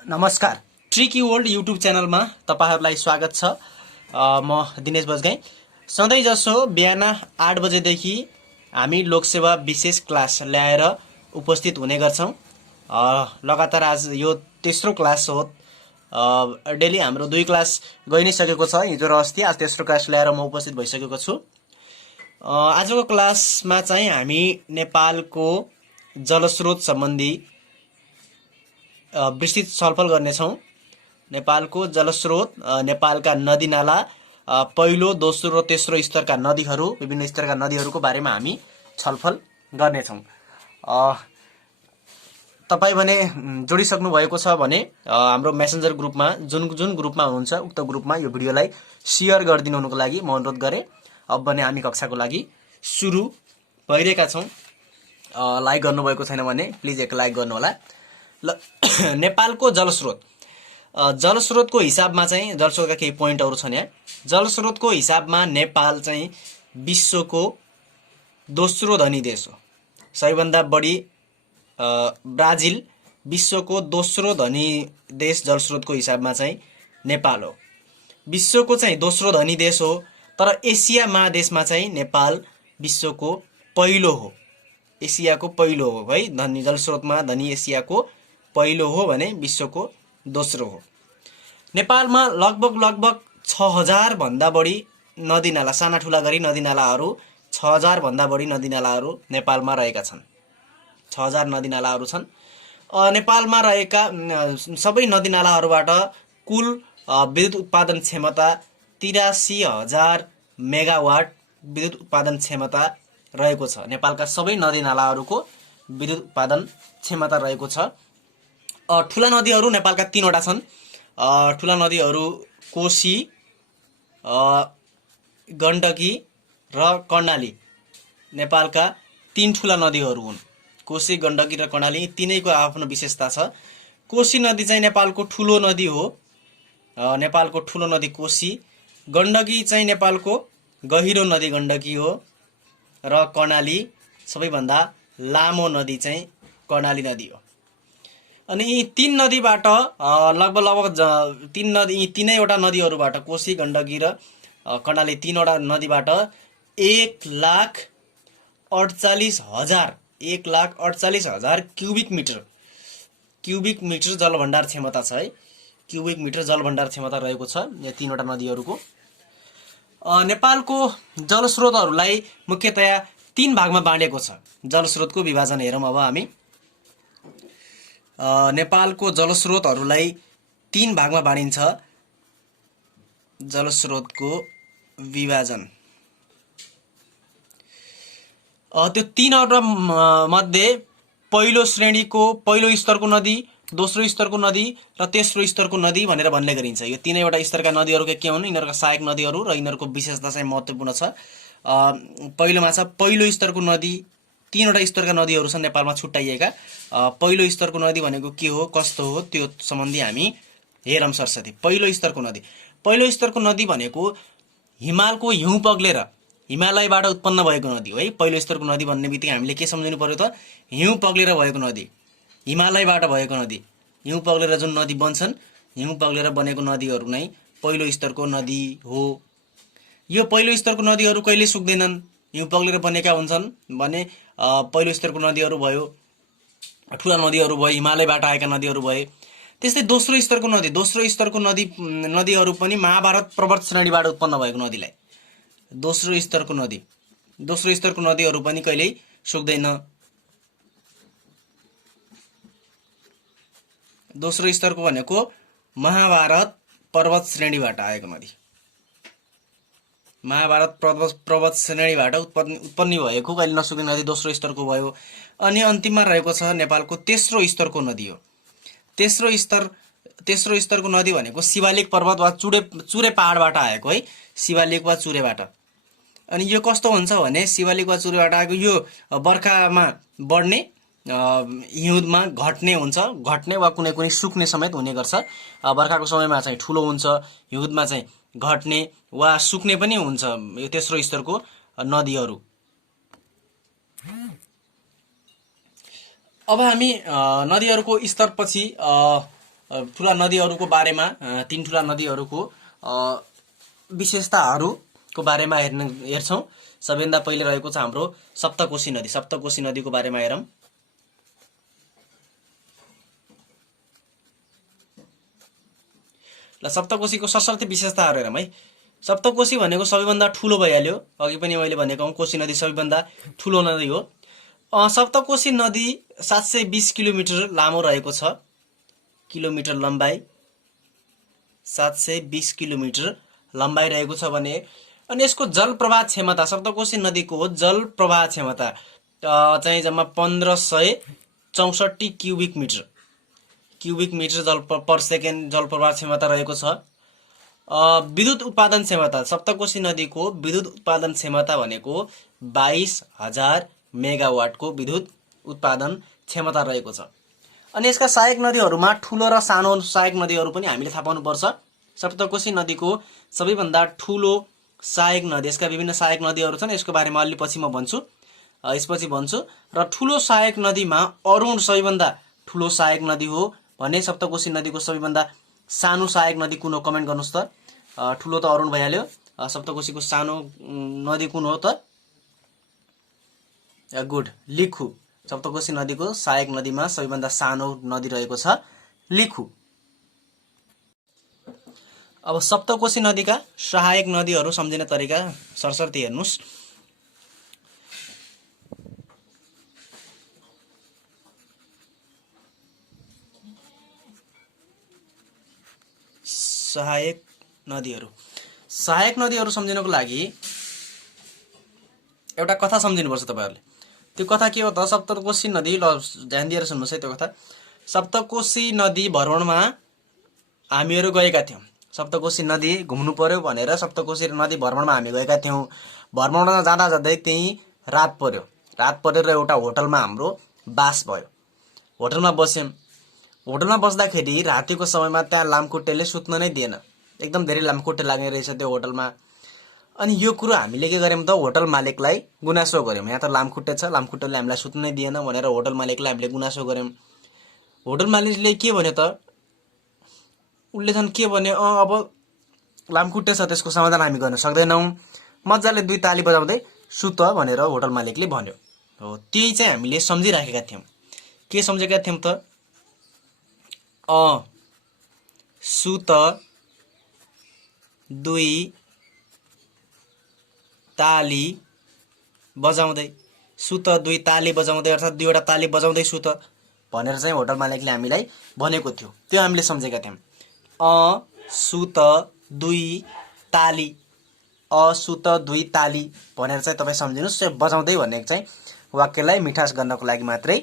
नमस्कार, tricky world YouTube च्यानलमा तपाईहरुलाई स्वागत छ। म दिनेश बजगाई। सधैँ जसो बिहान 8 बजेदेखि हामी लोकसेवा विशेष क्लास ल्याएर उपस्थित हुने गर्छौं। लगातार आज यो तेस्रो क्लास हो। डेली हाम्रो 2 क्लास गइ नै सकेको छ, हिजो र अस्ति। आज तेस्रो क्लास ल्याएर म उपस्थित भइसकेको छु। आजको क्लासमा चाहिँ हामी नेपालको जलस्रोत सम्बन्धी विस्तृत छलफल गर्नेछौं। नेपालको जलस्रोत, नेपालका नदीनाला, पहिलो, दोस्रो र तेस्रो स्तरका नदीहरू, विभिन्न स्तरका नदीहरूको बारेमा हामी छलफल गर्नेछौं। तपाई भने जोडिसक्नु भएको छ भने हाम्रो मेसेन्जर ग्रुपमा जुन ग्रुपमा हुनुहुन्छ उक्त ग्रुपमा यो भिडियोलाई शेयर गरिदिनु हुनुको लागि म अनुरोध गरे। अब भने हामी कक्षाको लागि सुरु भइरहेका छौं। लाइक गर्नुभएको छैन भने प्लिज एक लाइक गर्नु होला। नेपालको जलस्रोत, जलस्रोतको हिसाबमा चाहिँ जलस्रोतका केही पोइन्टहरु छन् यहाँ। जलस्रोतको हिसाबमा नेपाल चाहिँ विश्वको दोस्रो धनी देश हो। सबैभन्दा बढी ब्राजिल विश्वको दोस्रो धनी देश जलस्रोतको हिसाबमा चाहिँ नेपाल हो। विश्वको चाहिँ दोस्रो धनी देश हो, तर एसिया महादेशमा चाहिँ नेपाल विश्वको पहिलो हो। एसियाको पहिलो हो है, धनी जलस्रोतमा धनी एसियाको पहिलो हो भने विश्वको दोस्रो हो। नेपालमा लगभग 6000 भन्दा बढी नदीनाला, साना ठुला गरी नदीनालाहरू 6000 भन्दा बढी नदीनालाहरू नेपालमा रहेका छन्। 6000 नदीनालाहरू छन्। नेपालमा रहेका सबै नदीनालाहरूबाट कुल विद्युत उत्पादन क्षमता 83000 मेगावाट विद्युत उत्पादन क्षमता रहेको छ। नेपालका सबै नदीनालाहरूको विद्युत उत्पादन क्षमता रहेको छ। ठुला नदीहरू नेपालका 3 वटा छन्। ठुला नदीहरू कोशी, गण्डकी र कर्णाली नेपालका 3 ठुला नदीहरू हुन्। कोशी, गण्डकी र कर्णाली तीनैको आफ्नो विशेषता छ। कोशी नदी चाहिँ नेपालको ठुलो नदी हो। नेपालको ठुलो नदी कोशी। गण्डकी चाहिँ नेपालको गहिरो नदी गण्डकी हो र कर्णाली सबैभन्दा लामो नदी चाहिँ कर्णाली नदी हो। अनि यी 3 नदीबाट लगभग यी तीनैवटा नदीहरूबाट कोशी, गण्डकी र कर्णाली 3 वटा नदीबाट 1,48,000 क्युबिक मिटर जलभण्डार क्षमता छ है। क्युबिक मिटर जलभण्डार क्षमता रहेको छ यो 3 वटा नदीहरूको। नेपालको जलस्रोतहरूलाई मुख्यतया 3 भागमा बाँडेको छ। जलस्रोतको विभाजन हेरौँ अब हामी। नेपालको जलस्रोतहरूलाई 3 भागमा बाँडिन्छ। जलस्रोतको विभाजन त्यो 3 वटा मध्ये पहिलो श्रेणीको, पहिलो स्तरको नदी, दोस्रो स्तरको नदी र तेस्रो स्तरको नदी भनेर भन्ने गरिन्छ। यो तीनैवटा स्तरका नदीहरू के हुन्? यिनीहरूका सहायक नदीहरू र यिनीहरूको विशेषता चाहिँ महत्त्वपूर्ण छ। पहिलोमा छ पहिलो स्तरको नदी। 3 वटा स्तरका नदीहरू छन् नेपालमा छुट्याइएका। पहिलो स्तरको नदी भनेको के हो, कस्तो हो, त्यो सम्बन्धी हामी हेरौँ सरसती। पहिलो स्तरको नदी, पहिलो स्तरको नदी भनेको हिमालको हिउँ पग्लेर हिमालयबाट उत्पन्न भएको नदी हो है। पहिलो स्तरको नदी भन्ने बित्तिकै हामीले के सम्झिनु पर्यो त? हिउँ पग्लेर भएको नदी, हिमालयबाट भएको नदी। हिउँ पग्लेर जुन नदी बन्छन्, हिउँ पग्लेर बनेको नदीहरू नै पहिलो स्तरको नदी हो। यो पहिलो स्तरको नदीहरू कहिले सुक्दैनन्, हिउँ पग्लेर बनेका हुन्छन् भने पहिलो स्तरको नदीहरू भयो, ठुला नदीहरू भयो, हिमालयबाट आएका नदीहरू भए। त्यस्तै दोस्रो स्तरको नदीहरू पनि महाभारत पर्वत श्रेणीबाट उत्पन्न भएको नदीलाई दोस्रो स्तरको नदीहरू पनि कहिल्यै सुक्दैन। दोस्रो स्तरको भनेको महाभारत पर्वत श्रेणीबाट आएको नदी, महाभारत पर्वत श्रेणीबाट उत्पन्न भएको कहिले नसुक्ने नदी दोस्रो स्तरको भयो। अनि अन्तिममा रहेको छ नेपालको तेस्रो स्तरको नदी हो। तेस्रो स्तरको नदी भनेको शिवालिक पर्वत वा चुरे पहाडबाट आएको है, शिवालिक वा चुरेबाट। अनि यो कस्तो हुन्छ भने शिवालिक वा चुरेबाट आएको यो बर्खामा बढ्ने, हिउँदमा घट्ने हुन्छ, घट्ने वा कुनै सुक्ने समेत हुने गर्छ। बर्खाको समयमा चाहिँ ठुलो हुन्छ, हिउँदमा चाहिँ घट्ने वा सुक्ने पनि हुन्छ यो तेस्रो स्तरको नदीहरू। अब हामी नदीहरूको स्तरपछि ठुला नदीहरूको बारेमा, तीन ठुला नदीहरूको विशेषताहरूको बारेमा हेर्छौँ। सबैभन्दा पहिले रहेको छ हाम्रो सप्तकोशी नदी। सप्तकोशी नदीको बारेमा हेरौँ। ल सप्तकोशीको सशर्ती विशेषताहरू हेरौँ है। सप्तकोशी भनेको सबैभन्दा ठुलो भइहाल्यो। अघि पनि मैले भनेको कोशी नदी सबैभन्दा ठुलो नदी हो। सप्तकोशी नदी 720 किलोमिटर लामो रहेको छ। किलोमिटर लम्बाइ 720 किलोमिटर लम्बाइ रहेको छ भने, अनि यसको जल प्रवाह क्षमता, सप्तकोशी नदीको जल प्रवाह क्षमता चाहिँ जम्मा 1564 क्युबिक मिटर जल पर सेकेन्ड जल प्रवाह क्षमता रहेको छ। विद्युत उत्पादन क्षमता, सप्तकोशी नदीको विद्युत उत्पादन क्षमता भनेको 22,000 मेगावाटको विद्युत उत्पादन क्षमता रहेको छ। अनि यसका सहायक नदीहरूमा ठुलो र सानो सहायक नदीहरू पनि हामीले थाहा पाउनुपर्छ। सप्तकोशी नदीको सबैभन्दा ठुलो सहायक नदी, यसका विभिन्न सहायक नदीहरू छन्, यसको बारेमा अलि पछि म भन्छु, यसपछि भन्छु। र ठुलो सहायक नदीमा अरुण सबैभन्दा ठुलो सहायक नदी हो भने सप्तकोशी नदीको सबैभन्दा सानो सहायक नदी कुन हो कमेन्ट गर्नुहोस् त। ठुलो त अरुण भइहाल्यो, सप्तकोशीको सानो नदी कुन हो त? गुड, लिखु। सप्तकोशी नदीको सहायक नदीमा सबैभन्दा सानो नदी रहेको छ लिखु। अब सप्तकोशी नदीका सहायक नदीहरू सम्झिने तरिका सरसर्ती हेर्नुहोस्। सहायक नदीहरू सम्झिनको लागि एउटा कथा सम्झिनुपर्छ तपाईहरुले। त्यो कथा के हो त? सप्तकोशी नदी, ल ध्यान दिएर सुन्नुहोस् है त्यो कथा। सप्तकोशी नदी भ्रमणमा हामीहरू गएका थियौं। सप्तकोशी नदी घुम्नु पर्यो भनेर सप्तकोशी नदी भ्रमणमा हामी गएका थियौं। भ्रमणमा जाँदा जाँदै त्यही रात परेर एउटा होटलमा हाम्रो बास भयो। होटलमा बस्यौं। होटलमा बस्दाखेरि रातिको समयमा त्यहाँ लामखुट्टेले सुत्न नै दिएन। एकदम धेरै लामखुट्टे लाग्ने रहेछ त्यो होटलमा। अनि यो कुरो हामीले के गर्यौं त, होटल मालिकलाई गुनासो गर्यौं। यहाँ त लामखुट्टे छ, लामखुट्टेले हामीलाई सुत्न नै दिएन भनेर होटल मालिकलाई हामीले गुनासो गर्यौं। होटल मालिकले के भन्यो त, उनले झन् के भने, अब लामखुट्टे छ, त्यसको समाधान हामी गर्न सक्दैनौं, मजाले 2 ताली बजाउँदै सुत भनेर होटल मालिकले भन्यो। हो, त्यही चाहिँ हामीले सम्झिराखेका थियौं। के सम्झेका थियौं त? सुत 2 ताली बजाउँदै, सुत 2 ताली बजाउँदै, अर्थात् 2 वटा ताली बजाउँदै सुत भनेर चाहिँ होटल मालिकले हामीलाई भनेको थियो। त्यो हामीले सम्झेका थियौं। सुत 2 ताली, सुत 2 ताली भनेर चाहिँ तपाईँ सम्झिनुस्। बजाउँदै भन्ने चाहिँ वाक्यलाई मिठास गर्नको लागि मात्रै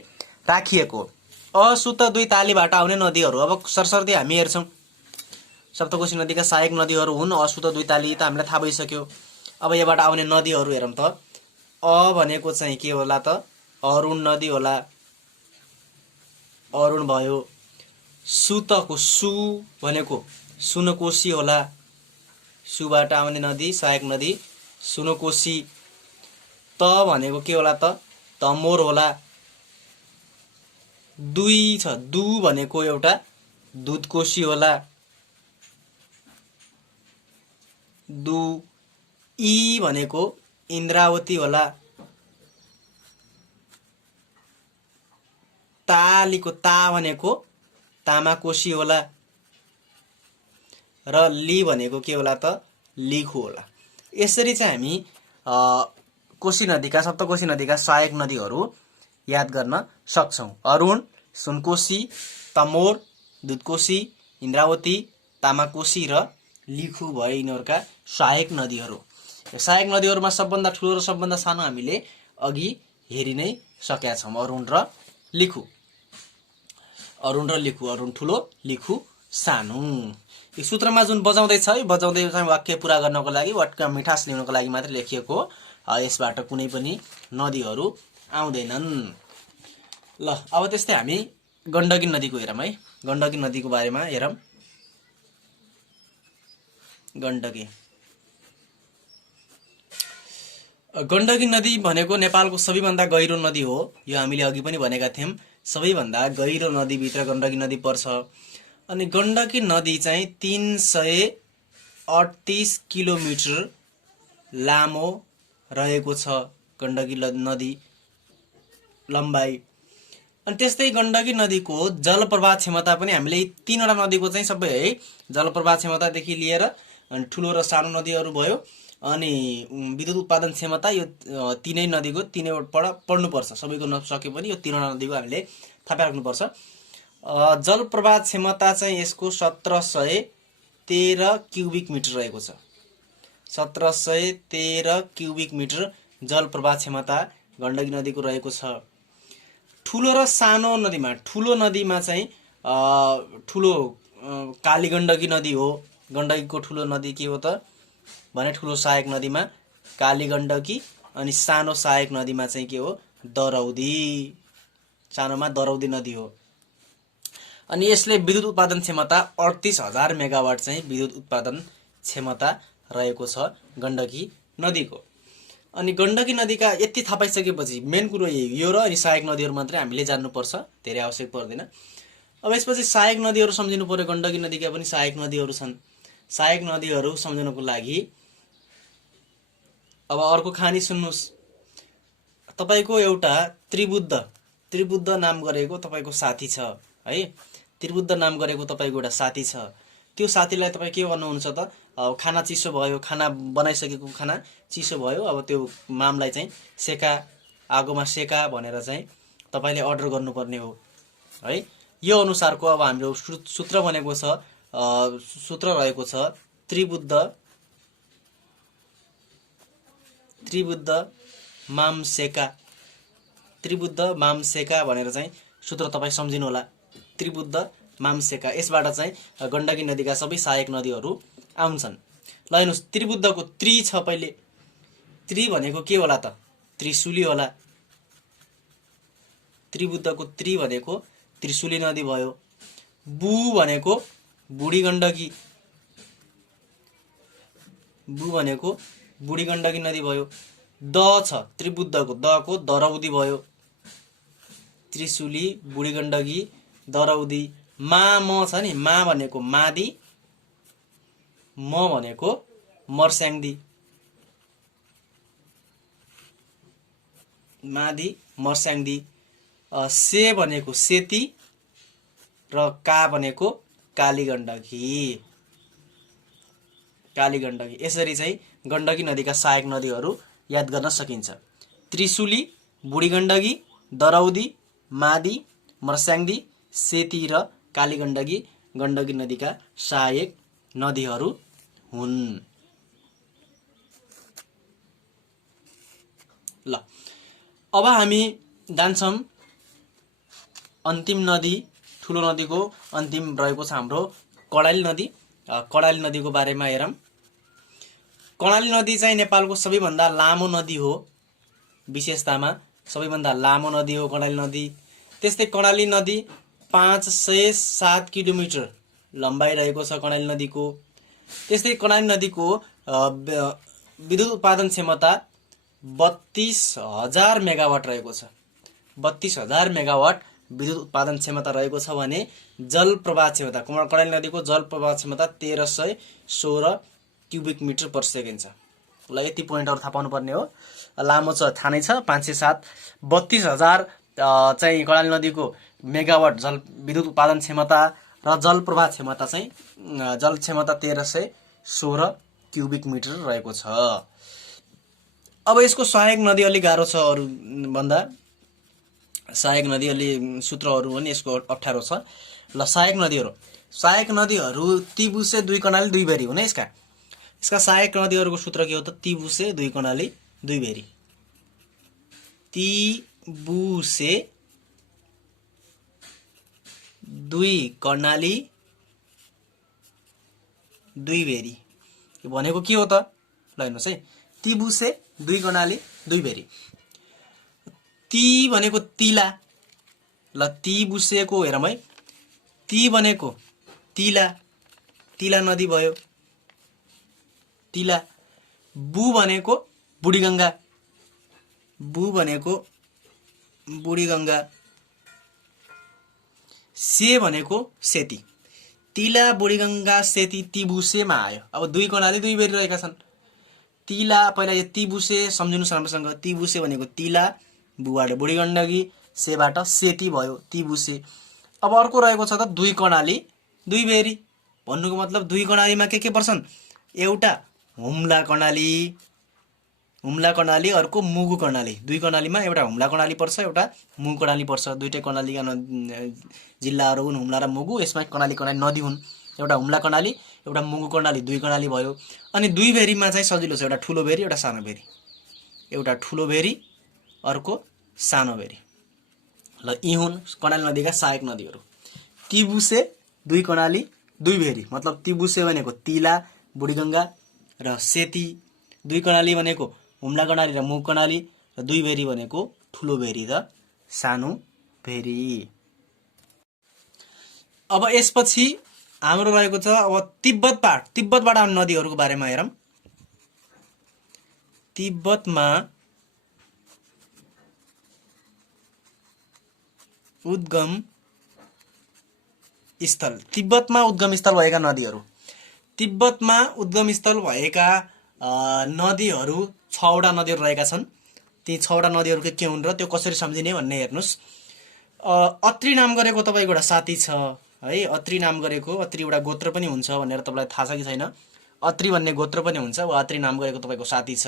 राखिएको हो। सुत 2 तालीबाट आउने नदीहरू अब सरसर्ती हामी हेर्छौं। सप्तकोशी नदीका सहायक नदीहरू हुन् सुत 2 ताली, त हामीलाई थाहा भइसक्यो। अब यबाट आउने नदीहरू हेरौँ त। भनेको चाहिँ के होला त? अरुण नदी होला, अरुण भयो। सुतको सु भनेको सुनकोशी होला, सुबाट आउने नदी सहायक नदी सुनकोशी। त भनेको के होला त? तमोर होला। 2 छ, दु भनेको एउटा दुधकोशी होला, दु। ई भनेको इन्द्रावती होला। तालीको ता भनेको तामाकोशी होला, र ली भनेको के होला त? लिखु होला। यसरी चाहिँ हामी सप्तकोशी नदीका सहायक नदीहरू याद गर्न सक्छौं। अरुण, सुनकोशी, तमोर, दुधकोशी, इन्द्रावती, तामाकोशी र लिखु भए यिनीहरूका सहायक नदीहरू। सहायक नदीहरूमा सबभन्दा ठुलो र सबभन्दा सानो हामीले अघि हेरि नै सकेका छौं। अरुण र लिखु, अरुण ठुलो, लिखु सानो। यो सूत्रमा जुन बजाउँदै छ, बजाउँदै चाहिँ वाक्य पूरा गर्नको लागि, वाक्य मिठास ल्याउनको लागि मात्र लेखिएको हो। यसबाट कुनै पनि नदीहरू आउँदैनन्। ल अब त्यस्तै हामी गण्डकी नदीको हेरौँ है। गण्डकी नदीको बारेमा हेरौँ। गण्डकी नदी भनेको नेपालको सबैभन्दा गहिरो नदी हो। यो हामीले अघि पनि भनेका थियौं। सबैभन्दा गहिरो नदीभित्र गण्डकी नदी पर्छ। अनि गण्डकी नदी चाहिँ 338 किलोमिटर लामो रहेको छ गण्डकी नदी लम्बाइ। अनि त्यस्तै गण्डकी नदीको जलप्रवाह क्षमता पनि हामीले तीनवटा नदीको चाहिँ सबै है जलप्रवाह क्षमतादेखि लिएर अनि ठुलो र सानो नदीहरू भयो अनि विद्युत उत्पादन क्षमता यो तीनै नदीको तीनैवटा पढ्नुपर्छ। सबैको नसके पनि यो तीनवटा नदीको हामीले थाहा राख्नुपर्छ। जलप्रवाह क्षमता चाहिँ यसको 1713 क्युबिक मिटर रहेको छ। 1713 क्युबिक मिटर जलप्रवाह क्षमता गण्डकी नदीको रहेको छ। ठुलो र सानो नदीमा ठुलो नदीमा चाहिँ ठुलो काली गण्डकी नदी हो। गण्डकीको ठुलो नदी के हो त भने ठुलो सहायक नदीमा काली गण्डकी अनि सानो सहायक नदीमा चाहिँ के हो दरौदी। सानोमा दरौदी नदी हो। अनि यसले विद्युत उत्पादन क्षमता 38,000 मेगावाट चाहिँ विद्युत उत्पादन क्षमता रहेको छ गण्डकी नदीको। अनि गण्डकी नदीका यति थाहा पाइसकेपछि मेन कुरो यो र अनि सहायक नदीहरू मात्रै हामीले जान्नुपर्छ, धेरै आवश्यक पर्दैन। अब यसपछि सहायक नदीहरू सम्झिनु पर्यो। गण्डकी नदीका पनि सहायक नदीहरू छन्। सहायक नदीहरू सम्झनको लागि अब अर्को कहानी सुन्नुस्। तपाईको एउटा त्रिबुद्ध नाम गरेको तपाईको साथी छ है। त्रिबुद्ध नाम गरेको तपाईको एउटा साथी छ। त्यो साथीलाई तपाईँ के गर्नुहुन्छ त खाना चिसो भयो, खाना बनाइसकेको खाना चिसो भयो, अब त्यो मामलाई चाहिँ आगोमा सेका भनेर चाहिँ तपाईले अर्डर गर्नुपर्ने हो है। यो अनुसारको अब हाम्रो सूत्र बनेको छ, सूत्र रहेको छ त्रिबुद्ध मामसेका भनेर चाहिँ सूत्र तपाईँ सम्झिनु होला। त्रिबुद्ध मामसेका, यसबाट चाहिँ गण्डकी नदीका सबै सहायक नदीहरू आउँछन्। ल हेर्नुस्, त्रिबुद्धको त्रि छ। पहिले त्रि भनेको के होला त त्रिशुली होला। त्रिबुद्धको त्रि भनेको त्रिशुली नदी भयो। बु भनेको बुढी गण्डकी, बुढी गण्डकी नदी भयो। द छ त्रिबुद्धको, द को दरौदी भयो। त्रिशुली, बुढी गण्डकी, दरौदी। म छ नि, मा भनेको मादी, म भनेको मर्स्याङ्दी। मादी मर्स्याङ्दी। से भनेको सेती र का भनेको काली गण्डकी। यसरी चाहिँ गण्डकी नदीका सहायक नदीहरू याद गर्न सकिन्छ। त्रिशुली, बुढी गण्डकी, दरौदी, मादी, मर्स्याङ्दी, सेती र काली गण्डकी गण्डकी नदीका सहायक नदीहरू हुन्। ल अब हामी जान्छौँ अन्तिम नदी, ठुलो नदीको अन्तिम रहेको छ हाम्रो कर्णाली नदी। कर्णाली नदीको बारेमा हेरौँ। कर्णाली नदी चाहिँ नेपालको सबैभन्दा लामो नदी हो। विशेषतामा सबैभन्दा लामो नदी हो कर्णाली नदी। त्यस्तै कर्णाली नदी 507 किलोमिटर लम्बाइ रहेको छ कर्णाली नदीको। त्यस्तै कर्णाली नदीको विद्युत उत्पादन क्षमता 32,000 मेगावाट रहेको छ। 32,000 मेगावाट विद्युत उत्पादन क्षमता रहेको छ भने जल प्रवाह क्षमता कर्णाली नदीको जल प्रवाह क्षमता 1316 क्युबिक मिटर पर सेकेन्ड छ। ल यति पोइन्टहरु थाहा पाउनु पर्ने हो। लामो छ थाहा नै छ 507। 32,000 चाहिँ कर्णाली नदीको मेगावाट जल विद्युत उत्पादन क्षमता र जल प्रवाह क्षमता चाहिँ जल क्षमता 1316 क्युबिक मिटर रहेको छ। अब यसको सहायक नदी अलि गाह्रो छ अरु भन्दा। सहायक नदी अलि सूत्रहरु पनि यसको अप्ठ्यारो छ। ल सहायक नदीहरु तिबुसे 2 कर्णाली 2 भेरी हुने यसका सहायक नदीहरुको सूत्र के हो त तिबुसे 2 कर्णाली 2 भेरी। तिबुसे 2 कर्णाली 2 भेरी भनेको के हो त ल हेर्नुस् है। तिबुसे 2 कर्णाली 2 भेरी। ती भनेको तिला। ल तिबुसेको हेरौँ है। ती भनेको तिला नदी भयो। तिला। बु भनेको बुढीगंगा। बु भनेको बुढीगंगा। से भनेको सेती। तिला बुढीगङ्गा सेती तिबुसेमा आयो। अब दुई कर्णाली दुई भेरी रहेका छन्। तिला पहिला यो तिबुसे सम्झिनुहोस् राम्रोसँग। तिबुसे भनेको तिला, बुबाट बुढीगण्डकी, सेबाट सेती भयो तिबुसे। अब अर्को रहेको छ त दुई कर्णाली दुई भेरी। भन्नुको मतलब दुई कर्णालीमा के पर्छन्? एउटा हुम्ला कर्णाली, हुम्ला कर्णाली, अर्को मुगु कर्णाली। दुई कर्णालीमा एउटा हुम्ला कर्णाली पर्छ, एउटा मुगु कर्णाली पर्छ। दुईटै कर्णालीका जिल्लाहरू हुन् हुम्ला र मुगु। यसमा कर्णाली नदी हुन्। एउटा हुम्ला कर्णाली, एउटा मुगु कर्णाली, दुई कर्णाली भयो। अनि दुई भेरीमा चाहिँ सजिलो छ, एउटा ठुलो भेरी, एउटा सानो भेरी। एउटा ठुलो भेरी, अर्को सानो भेरी। ल यी हुन् कर्णाली नदीका सहायक नदीहरू। तिबुसे दुई कर्णाली दुई भेरी, मतलब तिबुसे भनेको तिला बुढीगङ्गा र सेती, दुई कर्णाली भनेको हुम्ला कर्णाली र मुगु कर्णाली, र दुई भेरी भनेको ठुलो भेरी र सानो भेरी। अब यसपछि हाम्रो रहेको छ अब तिब्बतबाट आउने नदीहरूको बारेमा हेरौँ। तिब्बतमा उद्गम स्थल, तिब्बतमा उद्गम स्थल भएका नदीहरू। तिब्बतमा उद्गम स्थल भएका नदीहरू 6वटा नदीहरू रहेका छन्। ती 6वटा नदीहरू के हुन् र त्यो कसरी सम्झिने भन्ने हेर्नुहोस्। अत्रि नाम गरेको तपाईँको एउटा साथी छ है। अत्रि नाम गरेको, अत्रि एउटा गोत्र पनि हुन्छ भनेर तपाईँलाई थाहा छ कि छैन? अत्रि भन्ने गोत्र पनि हुन्छ। वा अत्रि नाम गरेको तपाईँको साथी छ।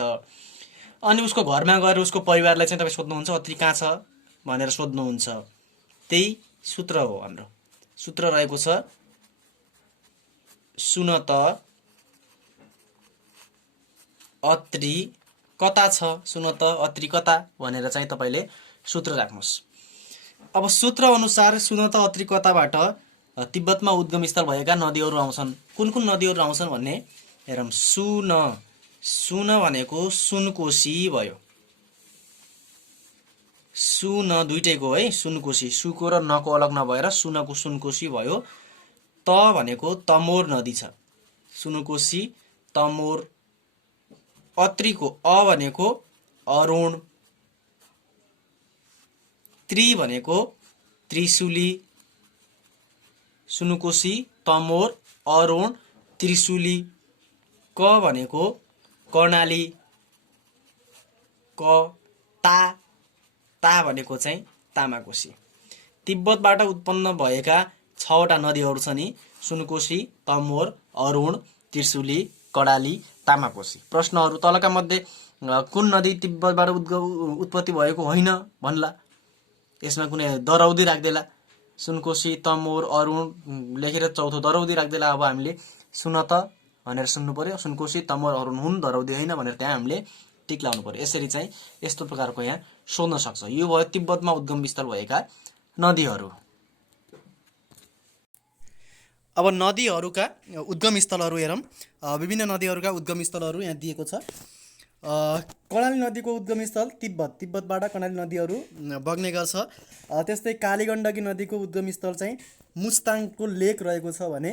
अनि उसको घरमा गएर उसको परिवारलाई चाहिँ तपाईँ सोध्नुहुन्छ अत्रि कहाँ छ भनेर सोध्नुहुन्छ। त्यही सूत्र हो हाम्रो। सूत्र रहेको छ सुन त अत्रि कता छ, सुन त अत्रि कता भनेर चाहिँ तपाईँले सूत्र राख्नुहोस्। अब सूत्र अनुसार सुन त अत्रि कताबाट तिब्बतमा उद्गम स्थल भएका नदीहरू आउँछन्। कुन कुन नदीहरू आउँछन् भन्ने हेरौँ। सुन भनेको सुनकोशी भयो। सुन दुईटैको है, सुनकोशी, सुको र नको अलग नभएर सुनको सुनकोशी भयो। त भनेको तमोर नदी छ, सुनकोशी तमोर। अत्रिको अ भनेको अरुण, त्रि भनेको त्रिशुली, सुनकोशी तमोर अरुण त्रिशुली। क भनेको कर्णाली, क। ता भनेको चाहिँ तामाकोशी। तिब्बतबाट उत्पन्न भएका 6वटा नदीहरू छन्, सुनकोशी, तमोर, अरुण, त्रिशुली, कर्णाली, तामाकोशी। प्रश्नहरू तलका मध्ये कुन नदी तिब्बतबाट उत्पत्ति भएको होइन भन्ला। यसमा कुनै दरौदी राख्देला। सुनकोशी, तमोर, अरुण लेखेर चौथो दरौदी राख्देला। अब हामीले सुन त भनेर सुन्नु पर्यो। सुनकोशी, तमोर, अरुण हुन्, दरौदी होइन भनेर त्यहाँ हामीले टिक लाउनु पर्यो। यसरी चाहिँ यस्तो प्रकारको यहाँ सोध्न सक्छ। यो भयो तिब्बतमा उद्गम स्थल भएका नदीहरू। अब नदीहरूका उद्गम स्थलहरू हेरौँ। विभिन्न नदीहरूका उद्गम स्थलहरू यहाँ दिएको छ। कर्णाली नदीको उद्गम स्थल तिब्बतबाट कर्णाली नदीहरू बग्ने गर्छ। त्यस्तै कालीगण्डकी नदीको उद्गम स्थल चाहिँ मुस्ताङको लेक रहेको छ भने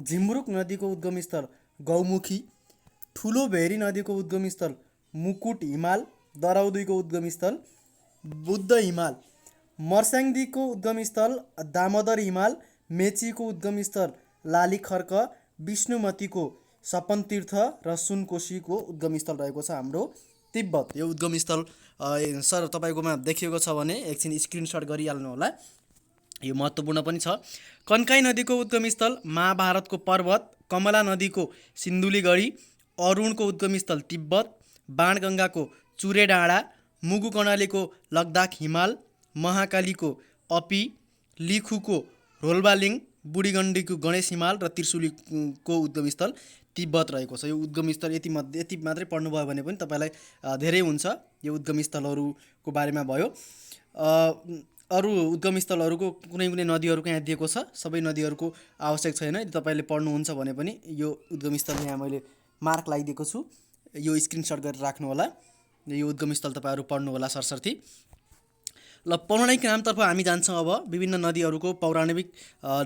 झिमरुक नदीको उद्गम स्थल गौमुखी, ठुलो भेरी नदीको उद्गम स्थल मुकुट हिमाल, दरौदीको उद्गम स्थल बुद्ध हिमाल, मर्स्याङदीको उद्गम स्थल दामोदर हिमाल, मेचीको उद्गम स्थल लालीखर्क, विष्णुमतीको सपन तीर्थ र सुनकोशीको उद्गम स्थल रहेको छ हाम्रो तिब्बत। यो उद्गम स्थल सर तपाईँकोमा देखिएको छ भने एकछिन स्क्रिनसट गरिहाल्नु होला। यो महत्त्वपूर्ण पनि छ। कन्काई नदीको उद्गम स्थल महाभारतको पर्वत, कमला नदीको सिन्धुलीगढी, अरुणको उद्गम स्थल तिब्बत, बाणगङ्गाको चुरे डाँडा, मुगु कर्णालीको लद्दाख हिमाल, महाकालीको अपी, लिखुको रोल्बालिङ, बुढीगण्डीको गणेश हिमाल र त्रिशुलीको उद्गम स्थल तिब्बत रहेको छ। यो उद्गम स्थल यति मात्रै पढ्नुभयो भने पनि तपाईँलाई धेरै हुन्छ। यो उद्गम स्थलहरूको बारेमा भयो। अरू उद्गम स्थलहरूको कुनै नदीहरूको यहाँ दिएको छ। सबै नदीहरूको आवश्यक छैन। यदि तपाईँले पढ्नुहुन्छ भने पनि यो उद्गम स्थल यहाँ मैले मार्क लगाइदिएको छु। यो स्क्रिनसट गरेर राख्नु होला। यो उद्गम स्थल तपाईँहरू पढ्नु होला सरसर्ती। ल पौराणिक नामतर्फ हामी जान्छौँ। अब विभिन्न नदीहरूको पौराणिक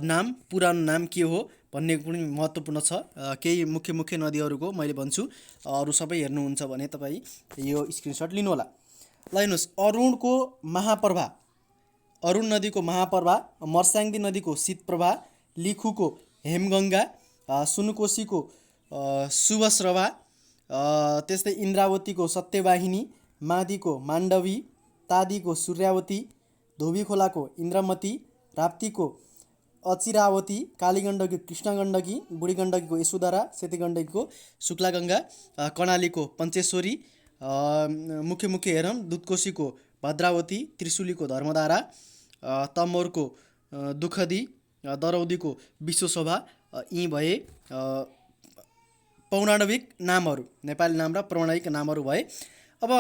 नाम, पुरानो नाम के हो भन्ने पनि महत्त्वपूर्ण छ। केही मुख्य नदीहरूको मैले भन्छु, अरू सबै हेर्नुहुन्छ भने तपाईँ यो स्क्रिनसट लिनु होला। ल हेर्नुहोस्, अरुणको महाप्रभा, अरुण नदीको महाप्रभा, मर्स्याङदी नदीको शीतप्रभा, लिखुको हेमगङ्गा, सुनकोशीको शुभस्रभा, त्यस्तै इन्द्रावतीको सत्यवाहिनी, मादीको माण्डवी, तादीको सूर्यावती, धोबी खोलाको इन्द्रमती, राप्तीको अचिरावती, कालीगण्डकी कृष्णगण्डकी, बुढी गण्डकीको यशोधरा, सेती गण्डकीको शुक्लागङ्गा, कर्णालीको पञ्चेश्वरी, मुख्य मुख्य हेरौँ दुधकोशीको भद्रावती, त्रिशुलीको धर्मधारा, तमोरको दुखदी, दरौदीको विश्वशोभा। यी भए पौराणिक नामहरू, नेपाली नाम र पौराणिक नामहरू भए। अब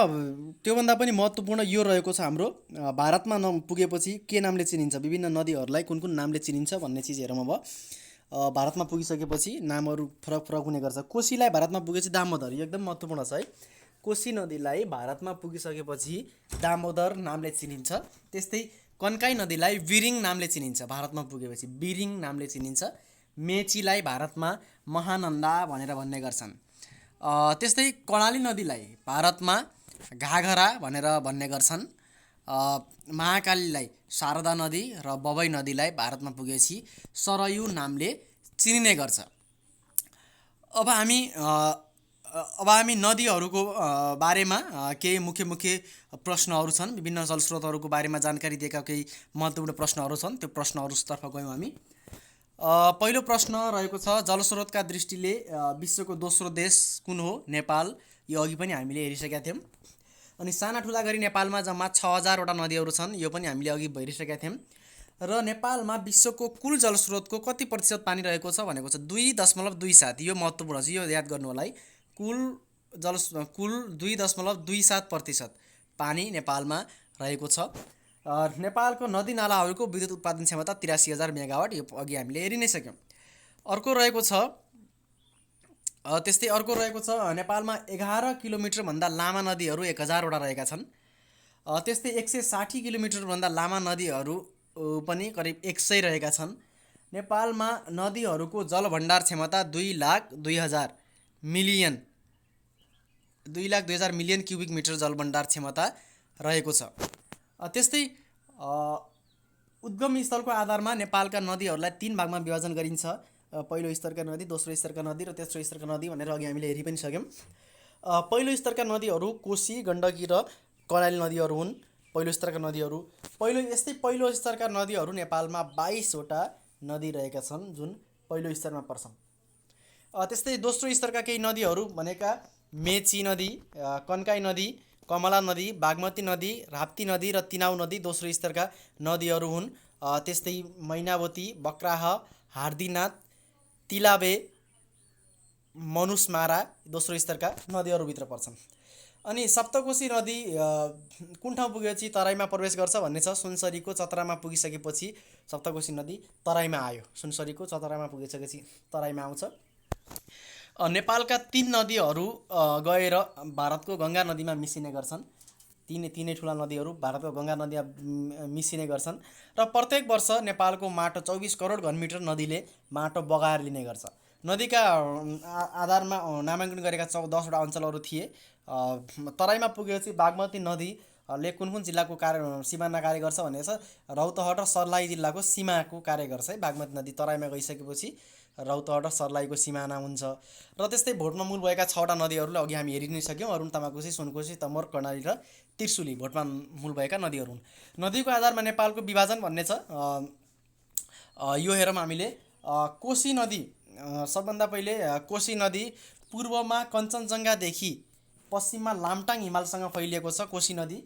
त्योभन्दा पनि महत्त्वपूर्ण यो रहेको छ हाम्रो भारतमा पुगेपछि के नामले चिनिन्छ, विभिन्न नदीहरूलाई कुन कुन नामले चिनिन्छ भन्ने चिज हेरौँ। अब भारतमा पुगिसकेपछि नामहरू फरक फरक हुने गर्छ। कोशीलाई भारतमा पुगेपछि दामोदर, यो एकदम महत्त्वपूर्ण छ है। कोशी नदीलाई भारतमा पुगिसकेपछि दामोदर नामले चिनिन्छ। त्यस्तै कन्काई नदीलाई बिरिङ नामले चिनिन्छ, भारतमा पुगेपछि बिरिङ नामले चिनिन्छ। मेचीलाई भारतमा महानन्दा भनेर भन्ने गर्छन्। त्यस्तै कर्णाली नदीलाई भारतमा घाघरा भनेर भन्ने गर्छन्। महाकालीलाई शारदा नदी र बबई नदीलाई भारतमा पुगेपछि सरयू नामले चिनिने गर्छ। अब हामी नदीहरूको बारेमा केही मुख्य मुख्य प्रश्नहरू छन्, विभिन्न जलस्रोतहरूको बारेमा जानकारी दिएका केही महत्त्वपूर्ण प्रश्नहरू छन्, त्यो प्रश्नहरूतर्फ गयौँ हामी। पहिलो प्रश्न रहेको छ, जलस्रोतका दृष्टिले विश्वको दोस्रो देश कुन हो? नेपाल। यो अघि पनि हामीले हेरिसकेका थियौँ। अनि साना ठुला गरी नेपालमा जम्मा 6000वटा नदीहरू छन्, यो पनि हामीले अघि हेरिसकेका थियौँ। र नेपालमा विश्वको कुल जलस्रोतको कति प्रतिशत पानी रहेको छ भनेको छ 2.27। यो महत्त्वपूर्ण छ, यो याद गर्नु होला है। कुल 2.27% पानी नेपालमा रहेको छ। नेपालको नदी नालाहरूको विद्युत उत्पादन क्षमता 83,000 मेगावाट, यो अघि हामीले हेरि नै सक्यौँ। अर्को रहेको छ नेपालमा 11 किलोमिटरभन्दा लामा नदीहरू 1000वटा रहेका छन्। त्यस्तै 160 किलोमिटरभन्दा लामा नदीहरू पनि करिब 100 रहेका छन्। नेपालमा नदीहरूको जलभण्डार क्षमता 2,02,000 मिलियन क्युबिक मिटर जलभण्डार क्षमता रहेको छ। त्यस्तै उद्गम स्थलको आधारमा नेपालका नदीहरूलाई 3 भागमा विभाजन गरिन्छ। पहिलो स्तरका नदी, दोस्रो स्तरका नदी र तेस्रो स्तरका नदी भनेर अघि हामीले हेरि पनि सक्यौँ। पहिलो स्तरका नदीहरू कोशी, गण्डकी र कर्णाली नदीहरू हुन्। पहिलो स्तरका नदीहरू पहिलो स्तरका नदीहरू नेपालमा 22वटा नदी रहेका छन्, जुन पहिलो स्तरमा पर्छन्। त्यस्तै दोस्रो स्तरका केही नदीहरू भनेका मेची नदी, कन्काई नदी, कमला नदी, बागमती नदी, राप्ती नदी र तिनाउ नदी दोस्रो स्तरका नदीहरू हुन्। त्यस्तै मैनावती, बक्राह, हार्दीनाथ, तिलाबे, मनुषमारा दोस्रो स्तरका नदीहरूभित्र पर्छन्। अनि सप्तकोशी नदी कुन ठाउँ पुगेपछि तराईमा प्रवेश गर्छ भन्ने छ। सुनसरीको चतरामा पुगिसकेपछि सप्तकोशी नदी तराईमा आयो। सुनसरीको चतरामा पुगिसकेपछि तराईमा आउँछ। नेपालका 3 नदीहरू गएर भारतको गङ्गा नदीमा मिसिने गर्छन्। तीनै ठुला नदीहरू भारतको गङ्गा नदीमा मिसिने गर्छन्। र प्रत्येक वर्ष नेपालको माटो 24 करोड घनमिटर नदीले माटो बगाएर लिने गर्छ। नदीका आधारमा नामाङ्कन गरेका 10वटा अञ्चलहरू थिए। तराईमा पुगेपछि बागमती नदीले कुन कुन जिल्लाको सिमाना कार्य गर्छ भनेको छ। रौतहट र सर्लाही जिल्लाको सीमाको कार्य गर्छ है। बागमती नदी तराईमा गइसकेपछि रौतहट र सर्लाहीको सिमाना हुन्छ। र त्यस्तै भोटमा मूल भएका 6वटा नदीहरूलाई अघि हामी हेरि नै सक्यौँ। अरुण, तामाकोशी, सुनकोशी, तमोर, कर्णाली र त्रिशुली भोटमा मूल भएका नदीहरू हुन्। नदीको आधारमा नेपालको विभाजन भन्ने छ। यो हेरौँ हामीले। कोशी नदी, सबभन्दा पहिले कोशी नदी पूर्वमा कञ्चनजङ्घादेखि पश्चिममा लामटाङ हिमालसँग फैलिएको छ। कोशी नदी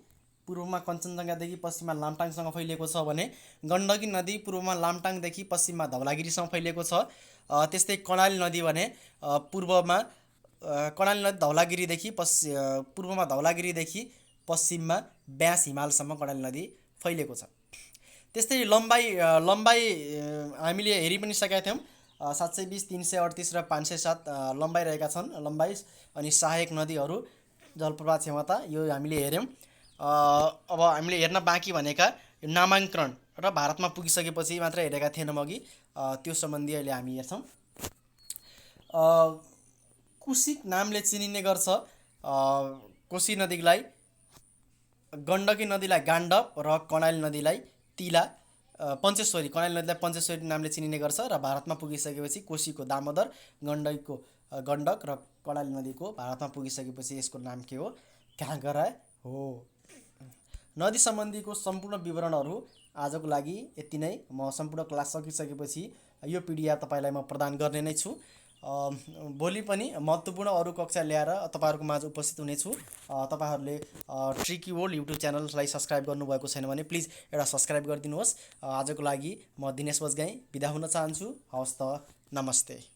पूर्वमा कञ्चनजङ्घादेखि पश्चिममा लामटाङसँग फैलिएको छ भने गण्डकी नदी पूर्वमा लामटाङदेखि पश्चिममा धवलागिरीसँग फैलिएको छ। त्यस्तै कर्णाली नदी भने पूर्वमा पूर्वमा धवलागिरीदेखि पश्चिममा ब्यास हिमालसम्म कर्णाली नदी फैलिएको छ। त्यस्तै लम्बाइ हामीले हेरि पनि सकेका थियौँ। 720, 338 र 507 लम्बाइ रहेका छन् लम्बाइ। अनि सहायक नदीहरू जलप्रवाह क्षमता यो हामीले हेऱ्यौँ। अब हामीले हेर्न बाँकी भनेका नामाङ्कन र भारतमा पुगिसकेपछि मात्र हेरेका थिएनौँ अघि, त्यो सम्बन्धी अहिले हामी हेर्छौँ। कुशिक नामले चिनिने गर्छ कोशी नदीलाई। गण्डकी नदीलाई गाण्डव र कर्णाली नदीलाई तिला। पञ्चेश्वरी, कर्णाली नदीलाई पञ्चेश्वरी नामले चिनिने गर्छ र भारतमा पुगिसकेपछि कोशीको दामोदर, गण्डक र कर्णाली नदीको भारतमा पुगिसकेपछि यसको नाम के हो? घागरा हो। नदी सम्बन्धीको सम्पूर्ण विवरणहरू आजको लागि यति नै। म सम्पूर्ण क्लास सकिसकेपछि यो पिडिएफ तपाईँलाई म प्रदान गर्ने नै छु। भोलि पनि महत्त्वपूर्ण अरू कक्षा ल्याएर तपाईँहरूको माझ उपस्थित हुनेछु। तपाईँहरूले ट्रिकी वर्ल्ड युट्युब च्यानललाई सब्सक्राइब गर्नुभएको छैन भने प्लिज एउटा सब्सक्राइब गरिदिनुहोस्। आजको लागि म दिनेश बजगाई बिदा हुन चाहन्छु। हवस् त, नमस्ते।